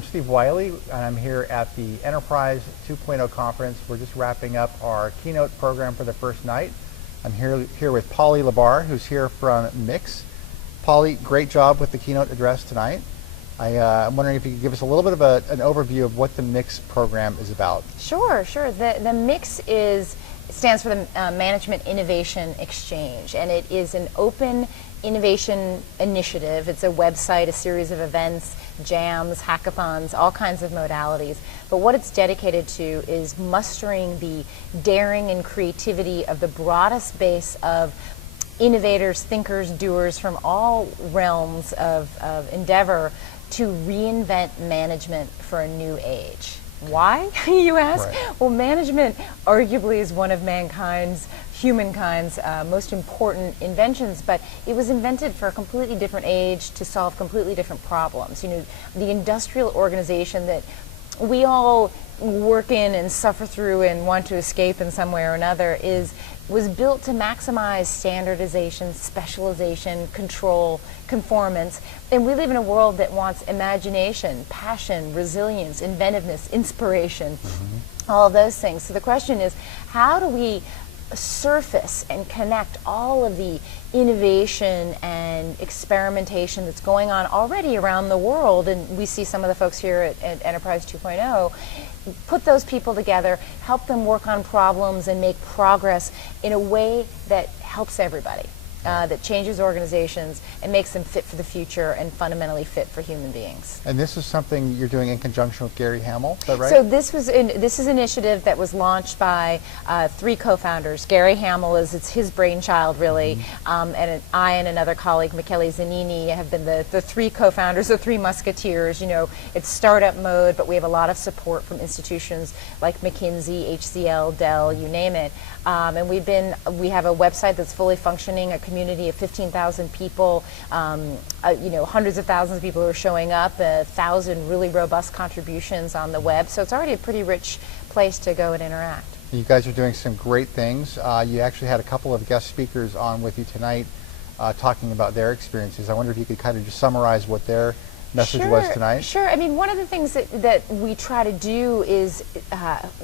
I'm Steve Wylie, and I'm here at the Enterprise 2.0 conference. We're just wrapping up our keynote program for the first night. I'm here with Polly LaBarre, who's here from Mix. Polly, great job with the keynote address tonight. I'm wondering if you could give us a little bit of an overview of what the Mix program is about. Sure. The Mix stands for the Management Innovation Exchange, and it is an open innovation initiative. It's a website, a series of events, jams, hackathons, all kinds of modalities. But what it's dedicated to is mustering the daring and creativity of the broadest base of innovators, thinkers, doers from all realms of endeavor to reinvent management for a new age. Why, you ask? Right. Well, management arguably is one of humankind's most important inventions, but it was invented for a completely different age to solve completely different problems. You know, the industrial organization that we all work in and suffer through and want to escape in some way or another was built to maximize standardization, specialization, control, conformance. And we live in a world that wants imagination, passion, resilience, inventiveness, inspiration, all of those things. So the question is, how do we surface and connect all of the innovation and experimentation that's going on already around the world? And we see some of the folks here at Enterprise 2.0, put those people together, help them work on problems and make progress in a way that helps everybody, that changes organizations and makes them fit for the future and fundamentally fit for human beings. And this is something you're doing in conjunction with Gary Hamel, is that right? So this is an initiative that was launched by three co-founders. Gary Hamel it's his brainchild, really, and I and another colleague, Michele Zanini, have been the three co-founders, the three musketeers. You know, it's startup mode, but we have a lot of support from institutions like McKinsey, HCL, Dell, you name it. And we have a website that's fully functioning, a community of 15,000 people, hundreds of thousands of people who are showing up, 1,000 really robust contributions on the web. So it's already a pretty rich place to go and interact. You guys are doing some great things. You actually had a couple of guest speakers on with you tonight talking about their experiences. I wonder if you could kind of just summarize what their message was tonight. Sure. I mean, one of the things that we try to do is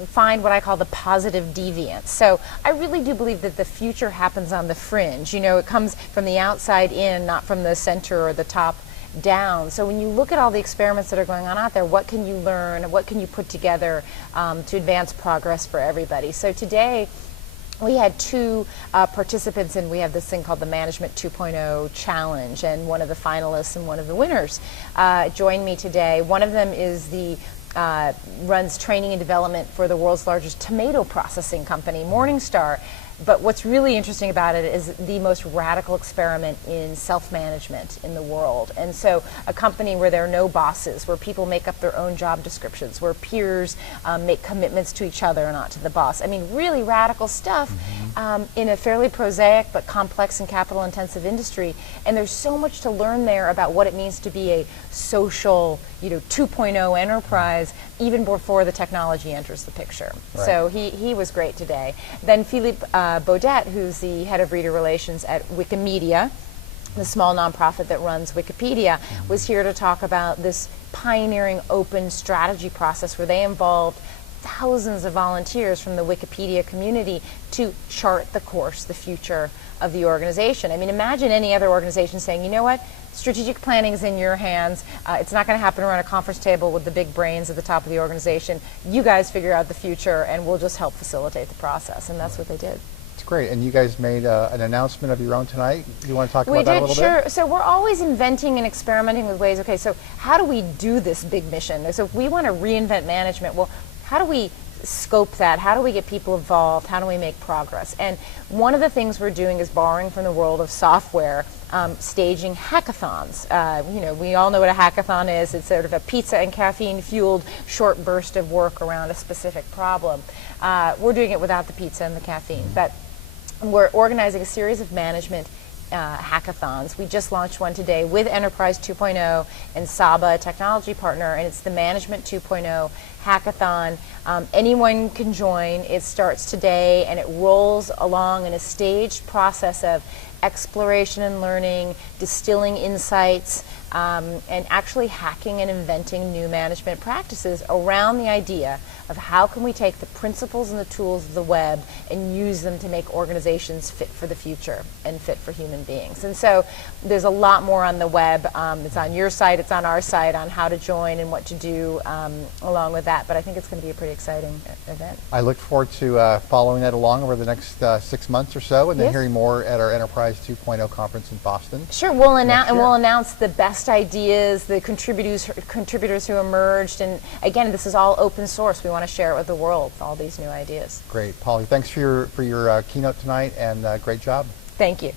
find what I call the positive deviance. So I really do believe that the future happens on the fringe. You know, it comes from the outside in, not from the center or the top down. So when you look at all the experiments that are going on out there, what can you learn? What can you put together to advance progress for everybody? So today, we had two participants, and we have this thing called the Management 2.0 Challenge, and one of the finalists and one of the winners joined me today. One of them is runs training and development for the world's largest tomato processing company, Morningstar. But what's really interesting about it is the most radical experiment in self-management in the world. And so a company where there are no bosses, where people make up their own job descriptions, where peers make commitments to each other and not to the boss. I mean, really radical stuff in a fairly prosaic but complex and capital-intensive industry. And there's so much to learn there about what it means to be a social, 2.0 enterprise, even before the technology enters the picture. Right. So he was great today. Then Philippe Baudet, who's the head of reader relations at Wikimedia, the small nonprofit that runs Wikipedia, was here to talk about this pioneering open strategy process where they involved thousands of volunteers from the Wikipedia community to chart the course, the future of the organization. I mean, imagine any other organization saying, you know what, strategic planning is in your hands. It's not going to happen around a conference table with the big brains at the top of the organization. You guys figure out the future, and we'll just help facilitate the process. And that's what they did. It's great. And you guys made an announcement of your own tonight. Do you want to talk about that a little bit? Sure. So we're always inventing and experimenting with ways, okay, so how do we do this big mission? So if we want to reinvent management, well, how do we scope that? How do we get people involved? How do we make progress? And one of the things we're doing is borrowing from the world of software, staging hackathons. We all know what a hackathon is. It's sort of a pizza and caffeine-fueled short burst of work around a specific problem. We're doing it without the pizza and the caffeine, but we're organizing a series of management hackathons. We just launched one today with Enterprise 2.0 and Saba, a technology partner, and it's the Management 2.0 Hackathon. Anyone can join. It starts today and it rolls along in a staged process of exploration and learning, distilling insights, and actually hacking and inventing new management practices around the idea of how can we take the principles and the tools of the web and use them to make organizations fit for the future and fit for human beings. And so there's a lot more on the web. It's on your site, it's on our site, on how to join and what to do along with that. But I think it's going to be a pretty exciting event. I look forward to following that along over the next 6 months or so, and then Yes. hearing more at our Enterprise 2.0 conference in Boston. Sure, we'll announce, year. and we'll announce the best ideas, the contributors who emerged, and again, this is all open source. We want to share it with the world, all these new ideas. Great. Polly, thanks for your keynote tonight, and great job. Thank you.